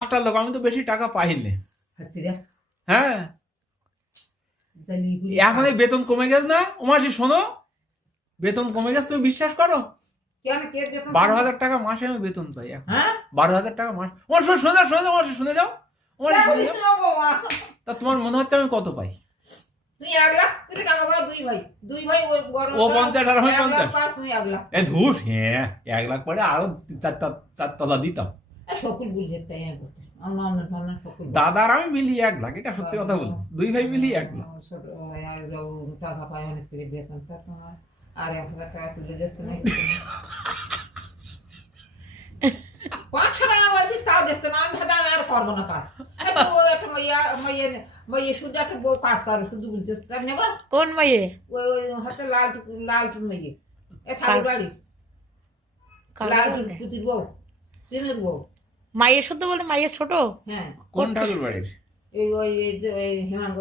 Master লোক, আমি তো বেশি টাকা পাইনি। হ্যাঁ, এখন এই বেতন কমে গেছে না ও মাসি, শোনো, বেতন কমে গেছে, তুমি বিশ্বাস করো? 12,000 টাকা মাসে আমি বেতন পাই এখন। 12,000 টাকা মাস। আমার শুনে যাও, শুনে যাও মাসি, শুনে যাও। আমার শুনে যাও। তা তোমার মনে হচ্ছে আমি কত পাই? তুই 1 লাখ করে টাকা পাও, দুই ভাই ও 50 আর আমি 50। তুমি 1 লাখ। এ ধুর, হ্যাঁ 1 লাখ পরে আরো 4 তলা দিতাম। সকল বুঝে তাই আমার সকল দাদা আর আমি মিলিয়ে 1 লাখ, এটা সত্যি কথা বলছি, 2 ভাই মিলিয়ে 1 লাখ। ছোট ভাই আর টাকা পায় অনেক করে বেতন, তা তোমার আর 1,000 টাকা তুলে যাচ্ছে না। 500 টাকা বলছি তাও দিচ্ছে না। আমি ভাবি আমি আর করবো না কাজ। একটা মাইয়া শুধু একটা বউ কাজ করে, শুধু বলতে তার নেব। কোন মেয়ে? ওই হচ্ছে লাল মেয়ে, এ ঠাকুর বাড়ি লাল পুতির বউ, চিনুর বউ। মায়ের শুদ্ধ বলে মায়ের ছোট? হ্যাঁ, কোন ঠাকুর বাড়ির? ওই হিমাঙ্গ